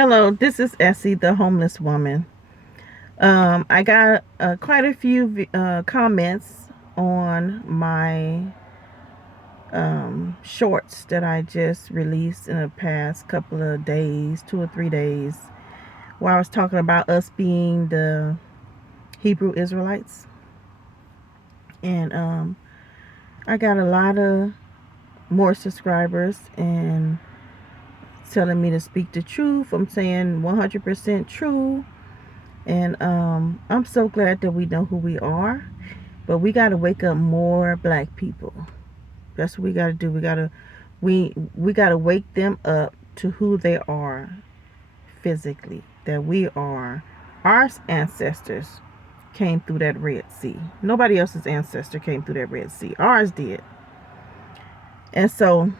Hello, this is Essie, the homeless woman. I got quite a few comments on my shorts that I just released in the past couple of days, 2 or 3 days, where I was talking about us being the Hebrew Israelites. And I got a lot of more subscribers and telling me to speak the truth. I'm saying 100% true. And I'm so glad that we know who we are. But we got to wake up more black people. That's what we got to do. We got to wake them up to who they are physically. That we are. Our ancestors came through that Red Sea. Nobody else's ancestor came through that Red Sea. Ours did. And so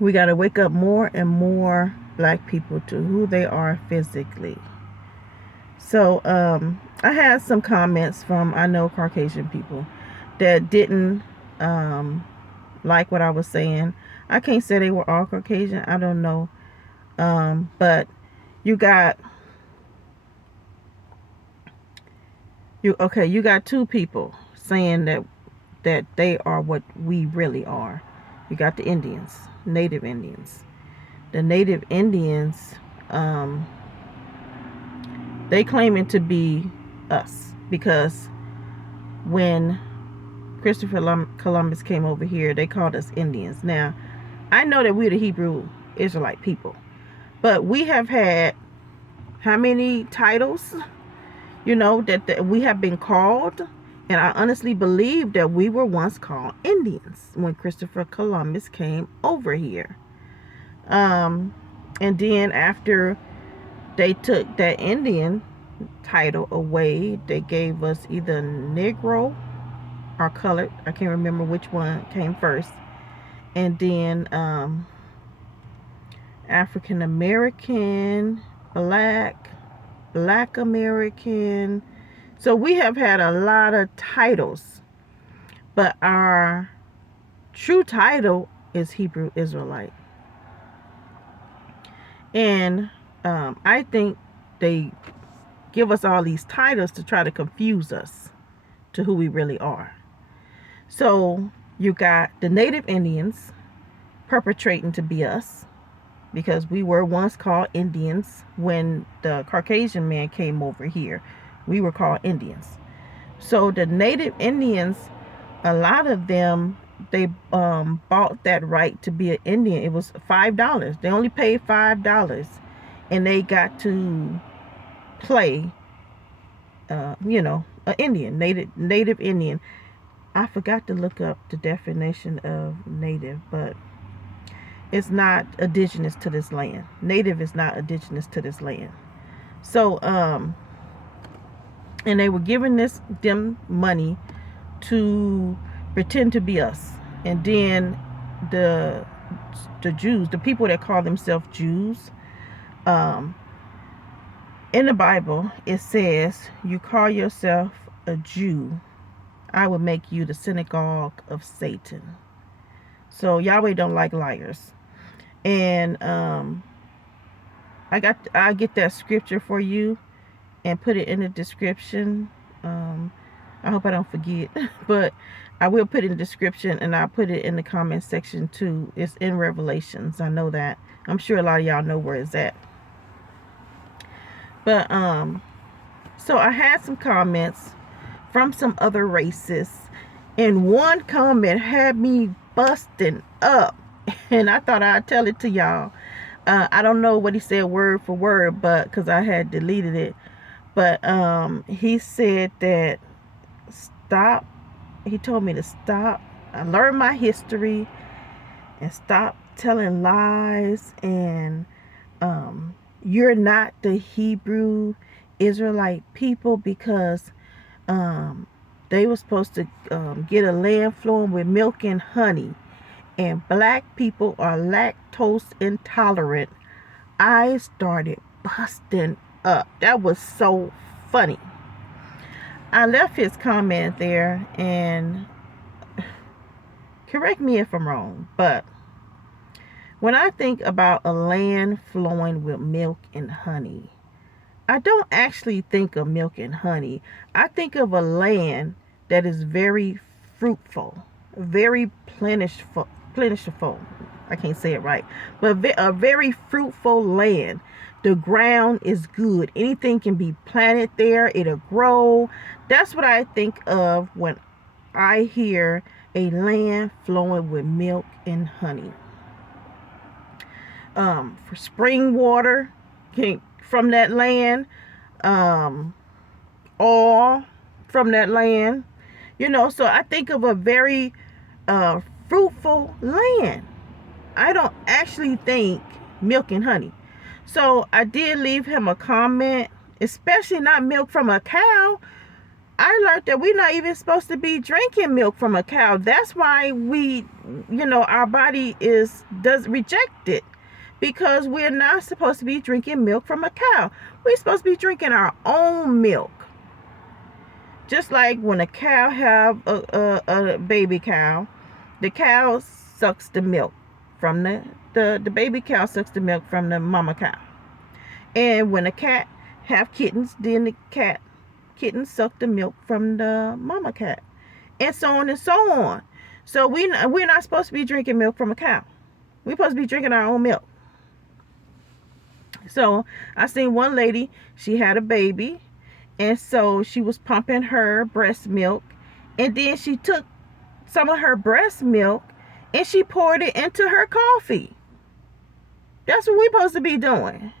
we got to wake up more and more black people to who they are physically. So I had some comments from, I know, Caucasian people that didn't like what I was saying. I can't say they were all Caucasian. I don't know. But you got you got two people saying that they are what we really are. You got the Indians, Native Indians. The Native Indians, they claiming to be us because when Christopher Columbus came over here, they called us Indians. Now, I know that we're the Hebrew Israelite people, but we have had how many titles, that we have been called, and I honestly believe that we were once called Indians when Christopher Columbus came over here. And then after they took that Indian title away, they gave us either Negro or colored. I can't remember which one came first. And then African American, Black American. So we have had a lot of titles, but our true title is Hebrew Israelite. And I think they give us all these titles to try to confuse us to who we really are. So you got the Native Indians perpetrating to be us because we were once called Indians when the Caucasian man came over here. We were called Indians. So the Native Indians, a lot of them, they bought that right to be an Indian. It was $5. They only paid $5, and they got to play, an Indian, native Indian. I forgot to look up the definition of native, but it's not indigenous to this land. Native is not indigenous to this land. So, and they were giving them money to pretend to be us. And then the Jews, the people that call themselves Jews, in the Bible, it says, you call yourself a Jew, I will make you the synagogue of Satan. So Yahweh don't like liars. And I get that scripture for you and put it in the description. I hope I don't forget, but I will put it in the description, and I'll put it in the comment section too. It's in Revelations. I know that. I'm sure a lot of y'all know where it's at. But so I had some comments from some other races, and one comment had me busting up, and I thought I'd tell it to y'all. I don't know what he said word for word, but because I had deleted it, but he said that stop. He told me to stop. I learned my history and stop telling lies, and you're not the Hebrew Israelite people because they were supposed to get a land flowing with milk and honey, and black people are lactose intolerant. I started busting up. That was so funny. I left his comment there, and correct me if I'm wrong, but When I think about a land flowing with milk and honey, I don't actually think of milk and honey. I think of a land that is very fruitful, very plentiful. I can't say it right, but a very fruitful land. The ground is good. Anything can be planted there. It'll grow. That's what I think of when I hear a land flowing with milk and honey. For spring water came from that land, all from that land, so I think of a very fruitful land. I don't actually think milk and honey. So I did leave him a comment, especially not milk from a cow. I learned that we're not even supposed to be drinking milk from a cow. That's why our body does reject it, because we're not supposed to be drinking milk from a cow. We're supposed to be drinking our own milk. Just like when a cow have a baby cow, the cow sucks the milk from the baby cow sucks the milk from the mama cow. And when a cat have kittens, then the kittens suck the milk from the mama cat, and so on and so on. So we're not supposed to be drinking milk from a cow. We're supposed to be drinking our own milk. So I seen one lady, she had a baby, and so she was pumping her breast milk, and then she took some of her breast milk and she poured it into her coffee. That's what we're supposed to be doing.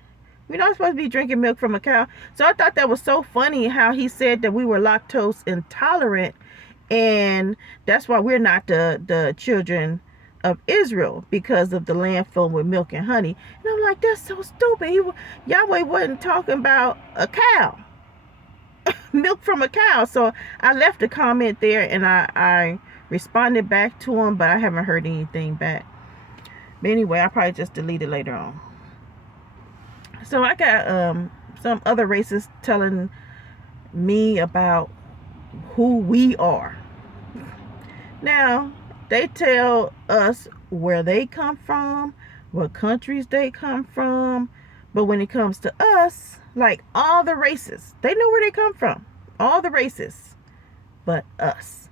We're not supposed to be drinking milk from a cow. So I thought that was so funny how he said that we were lactose intolerant, and that's why we're not the children of Israel, because of the land filled with milk and honey. And I'm like, that's so stupid. Yahweh wasn't talking about a cow, milk from a cow. So I left a comment there, and I responded back to him, but I haven't heard anything back. But anyway, I'll probably just delete it later on. So I got some other races telling me about who we are. Now, they tell us where they come from, what countries they come from, but when it comes to us, like all the races, they know where they come from. All the races, but us.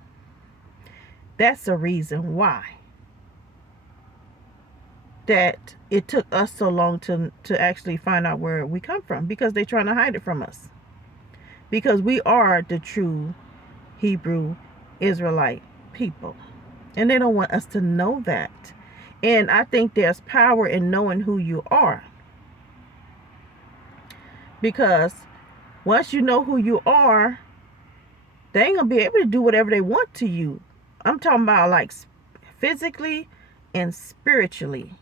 That's the reason why that it took us so long to actually find out where we come from, because they're trying to hide it from us, because we are the true Hebrew Israelite people, and they don't want us to know that. And I think there's power in knowing who you are, because once you know who you are, they ain't gonna be able to do whatever they want to you. I'm talking about like physically and spiritually.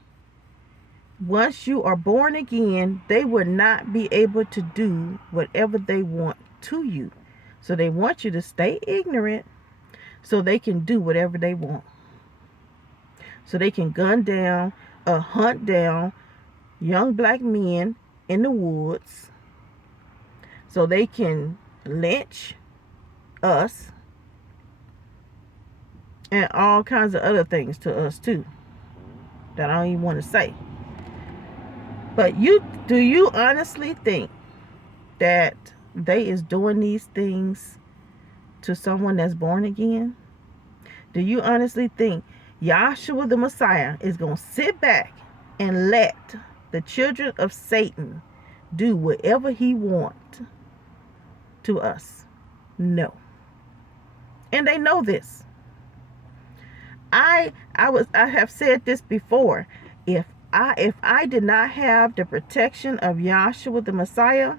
Once you are born again, they would not be able to do whatever they want to you. So they want you to stay ignorant so they can do whatever they want. So they can gun down or hunt down young black men in the woods. So they can lynch us and all kinds of other things to us too that I don't even want to say. But do you honestly think that they is doing these things to someone that's born again? Do you honestly think Yahshua the Messiah is going to sit back and let the children of Satan do whatever he wants to us? No. And they know this. I have said this before. If I did not have the protection of Yahshua the Messiah,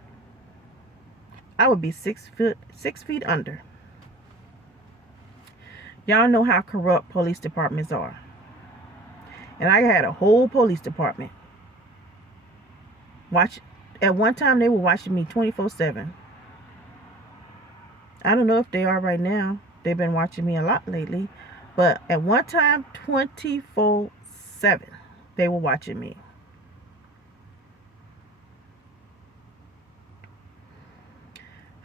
I would be 6 feet under. Y'all know how corrupt police departments are. And I had a whole police department. At one time they were watching me 24/7. I don't know if they are right now. They've been watching me a lot lately. But at one time, 24/7. They were watching me.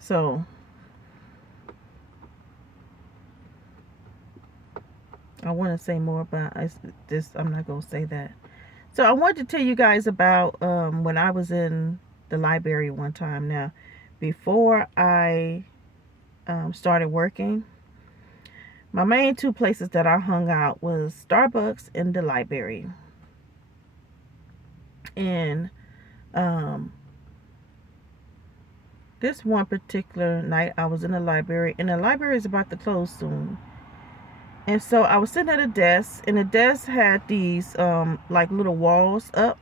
So I want to say more, but I'm not going to say that. So I wanted to tell you guys about when I was in the library one time. Now, before I started working, my main two places that I hung out was Starbucks and the library. And um, this one particular night, I was in the library, and the library is about to close soon. And so I was sitting at a desk, and the desk had these like little walls up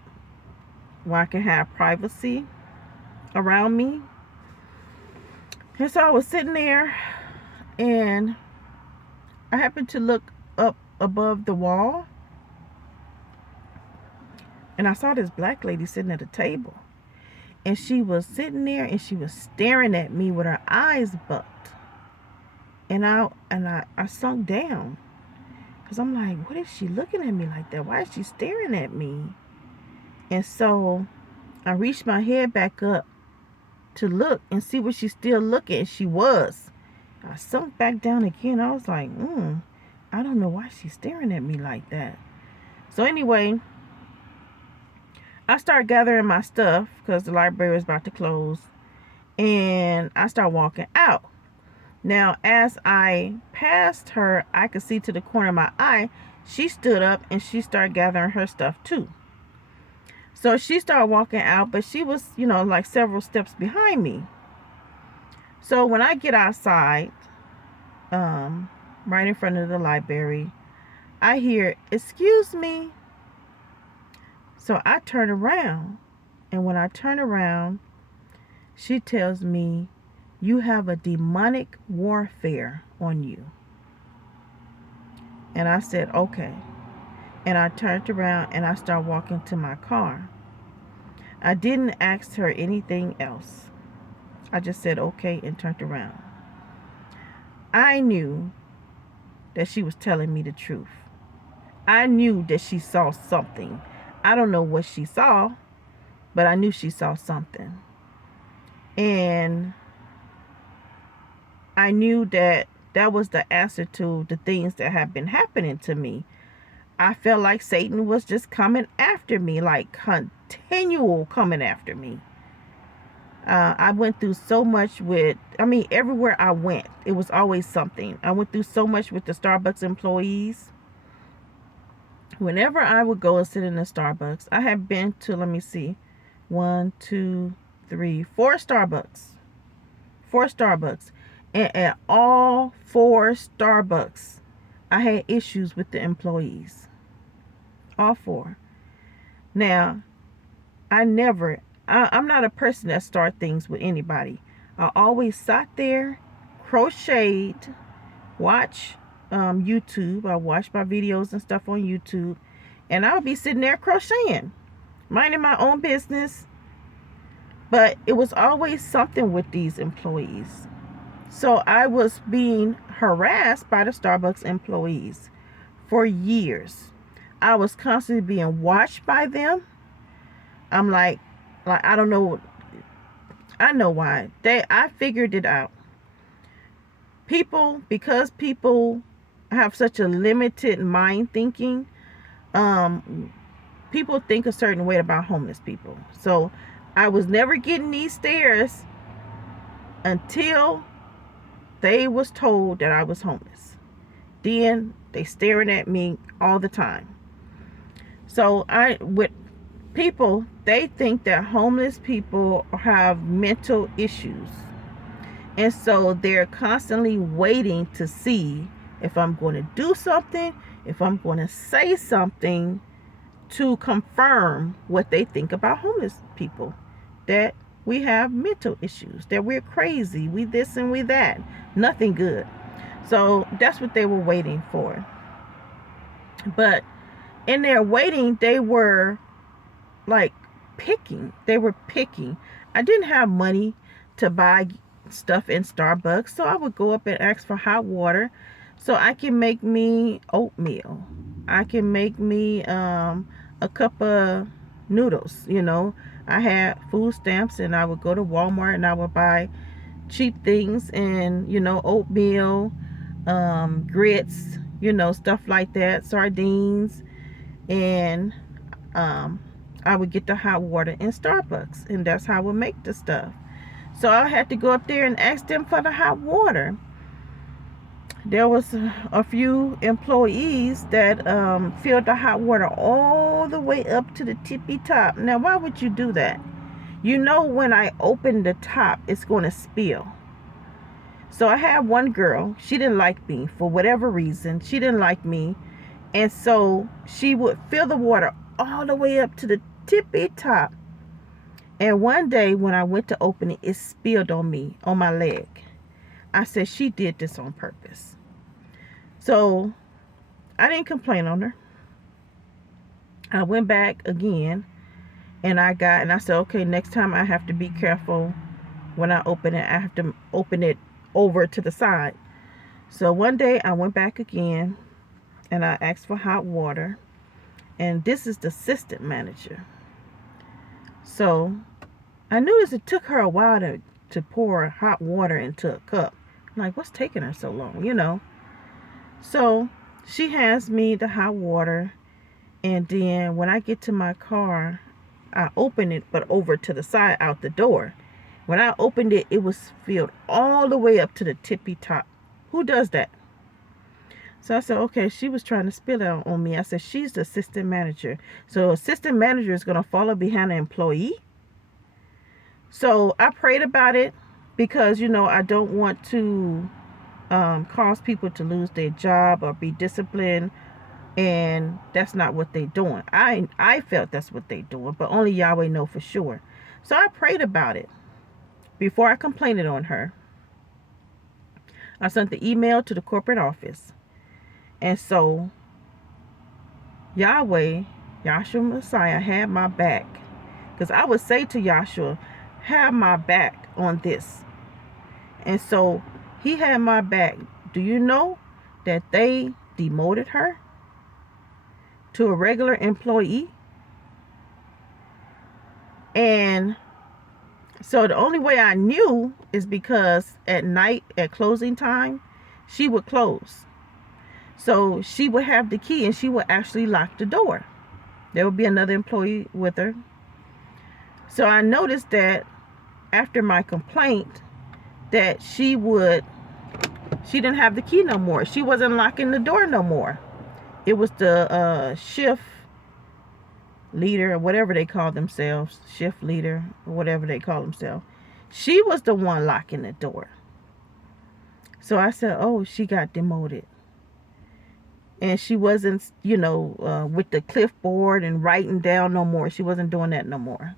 where I can have privacy around me. And so I was sitting there, and I happened to look up above the wall, and I saw this black lady sitting at a table. And she was sitting there, and she was staring at me with her eyes bucked. And I sunk down, because I'm like, what is she looking at me like that? Why is she staring at me? And so I reached my head back up to look and see what she's still looking. And she was. I sunk back down again. I was like, I don't know why she's staring at me like that. So anyway, I started gathering my stuff because the library was about to close. And I started walking out. Now, as I passed her, I could see to the corner of my eye, she stood up and she started gathering her stuff too. So she started walking out, but she was, like several steps behind me. So when I get outside, right in front of the library, I hear, "Excuse me." So I turn around, and when I turn around, she tells me, "You have a demonic warfare on you." And I said, "Okay." And I turned around and I started walking to my car. I didn't ask her anything else. I just said okay and turned around. I knew that she was telling me the truth. I knew that she saw something. I don't know what she saw, but I knew she saw something. And I knew that that was the answer to the things that have been happening to me. I felt like Satan was just coming after me, like continual coming after me. I went through so much everywhere I went, it was always something. I went through so much with the Starbucks employees. Whenever I would go and sit in a Starbucks, I have been to, let me see, 1, 2, 3, 4 Starbucks. 4 Starbucks. And at all 4 Starbucks, I had issues with the employees. All 4. Now, I'm not a person that start things with anybody. I always sat there, crocheted, watch YouTube. I watch my videos and stuff on YouTube. And I'll be sitting there crocheting, minding my own business. But it was always something with these employees. So I was being harassed by the Starbucks employees for years. I was constantly being watched by them. I'm like I don't know. I know why. I figured it out. Because people have such a limited mind thinking, people think a certain way about homeless people. So I was never getting these stares until they was told that I was homeless. Then they staring at me all the time. So with people, they think that homeless people have mental issues. And so they're constantly waiting to see if I'm going to do something, if I'm going to say something to confirm what they think about homeless people. That we have mental issues, that we're crazy, we this and we that. Nothing good. So that's what they were waiting for. But in their waiting, they were like picking. They were picking. I didn't have money to buy stuff in Starbucks, so I would go up and ask for hot water so I can make me oatmeal. I can make me a cup of noodles. I had food stamps, and I would go to Walmart and I would buy cheap things, and oatmeal, grits, stuff like that, sardines. And um, I would get the hot water in Starbucks, and that's how I would make the stuff. So I had to go up there and ask them for the hot water. There was a few employees that filled the hot water all the way up to the tippy top. Now, why would you do that? You know, when I open the top, it's going to spill. So I had one girl, she didn't like me for whatever reason. She didn't like me. And so she would fill the water all the way up to the tippy top. And one day when I went to open it, it spilled on me, on my leg. I said, she did this on purpose. So I didn't complain on her. I went back again and I said, okay, next time I have to be careful when I open it. I have to open it over to the side. So one day I went back again and I asked for hot water. And this is the assistant manager. So I noticed it took her a while to pour hot water into a cup. I'm like, what's taking her so long, you know? So she hands me the hot water. And then when I get to my car, I open it, but over to the side out the door. When I opened it, it was filled all the way up to the tippy top. Who does that? So I said, okay, she was trying to spill it on me. I said, she's the assistant manager. So assistant manager is going to follow behind an employee. So I prayed about it because, you know, I don't want to cause people to lose their job or be disciplined. And that's not what they're doing. I felt that's what they're doing, but only Yahweh know for sure. So I prayed about it before I complained on her. I sent the email to the corporate office. And so Yahweh, Yahshua Messiah, had my back. Because I would say to Yahshua, have my back on this. And so he had my back. Do you know that they demoted her to a regular employee? And so the only way I knew is because at night, at closing time, she would close. So she would have the key and she would actually lock the door. There would be another employee with her. So I noticed that after my complaint that she didn't have the key no more. She wasn't locking the door no more. It was the shift leader or whatever they call themselves, shift leader or whatever they call themselves. She was the one locking the door. So I said, oh, she got demoted. And she wasn't, you know, with the clipboard and writing down no more. She wasn't doing that no more.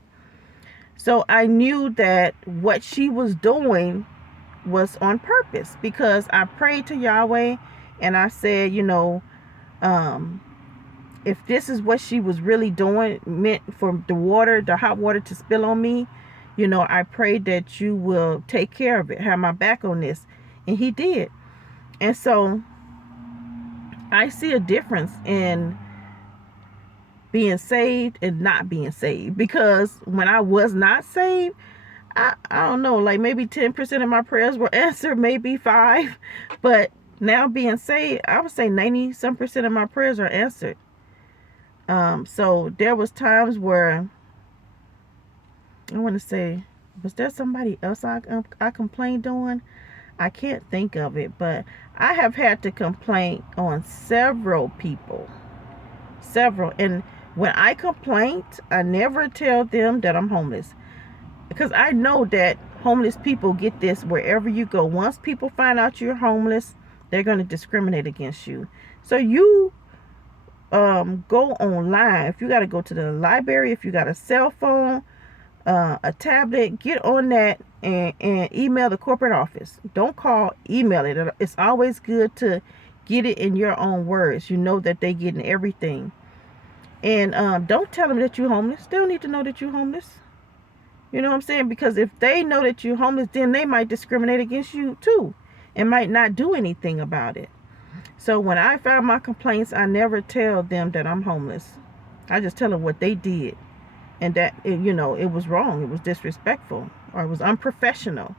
So I knew that what she was doing was on purpose, because I prayed to Yahweh and I said, you know, if this is what she was really doing, meant for the hot water to spill on me, you know, I prayed that you will take care of it, have my back on this. And he did. And so I see a difference in being saved and not being saved. Because when I was not saved, I don't know, like maybe 10% of my prayers were answered, maybe 5. But now being saved, I would say 90% of my prayers are answered. So there was times where I want to say, was there somebody else I complained on? I can't think of it, but I have had to complain on several people. Several. And when I complain, I never tell them that I'm homeless. Because I know that homeless people get this wherever you go. Once people find out you're homeless, they're going to discriminate against you. So you go online. If you got to go to the library, if you got a cell phone, a tablet, get on that and email the corporate office. Don't call, email it. It's always good to get it in your own words. You know that they're getting everything. And don't tell them that you're homeless. They don't need to know that you're homeless. You know what I'm saying? Because if they know that you're homeless, then they might discriminate against you too and might not do anything about it. So when I file my complaints, I never tell them that I'm homeless. I just tell them what they did. And that, you know, it was wrong. It was disrespectful, or it was unprofessional.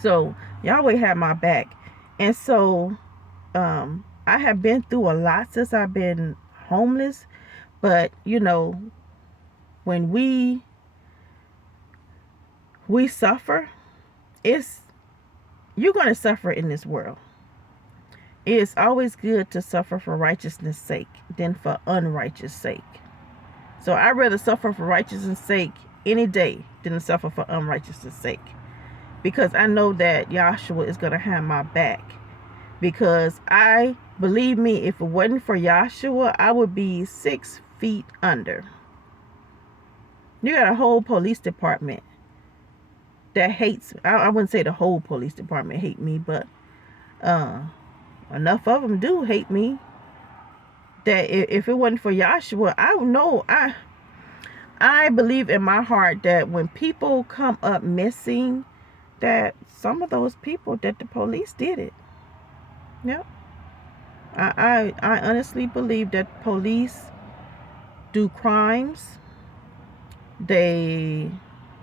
So Yahweh had my back. And so I have been through a lot since I've been homeless. But you know, when we suffer, you're going to suffer in this world. It's always good to suffer for righteousness' sake than for unrighteous sake. So I'd rather suffer for righteousness' sake any day than to suffer for unrighteousness' sake. Because I know that Yahshua is going to have my back. Because believe me, if it wasn't for Yahshua, I would be 6 feet under. You got a whole police department that hates, I wouldn't say the whole police department hate me, but enough of them do hate me. That if it wasn't for Yahshua, I know, I believe in my heart that when people come up missing, that some of those people, that the police did it. Yep. I honestly believe that police do crimes. They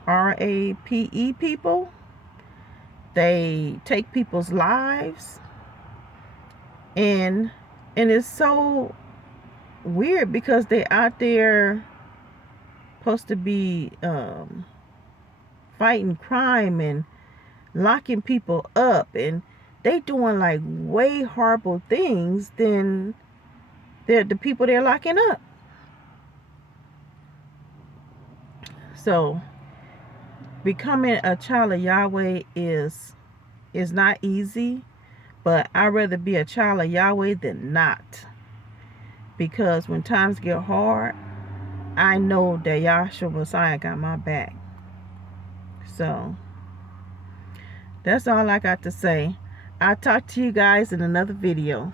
RAPE people. They take people's lives. And it's so weird because they're out there supposed to be fighting crime and locking people up, and they doing like way horrible things than the people they're locking up. So becoming a child of Yahweh is not easy, but I'd rather be a child of Yahweh than not. Because when times get hard, I know that Yahshua Messiah got my back. So that's all I got to say. I'll talk to you guys in another video.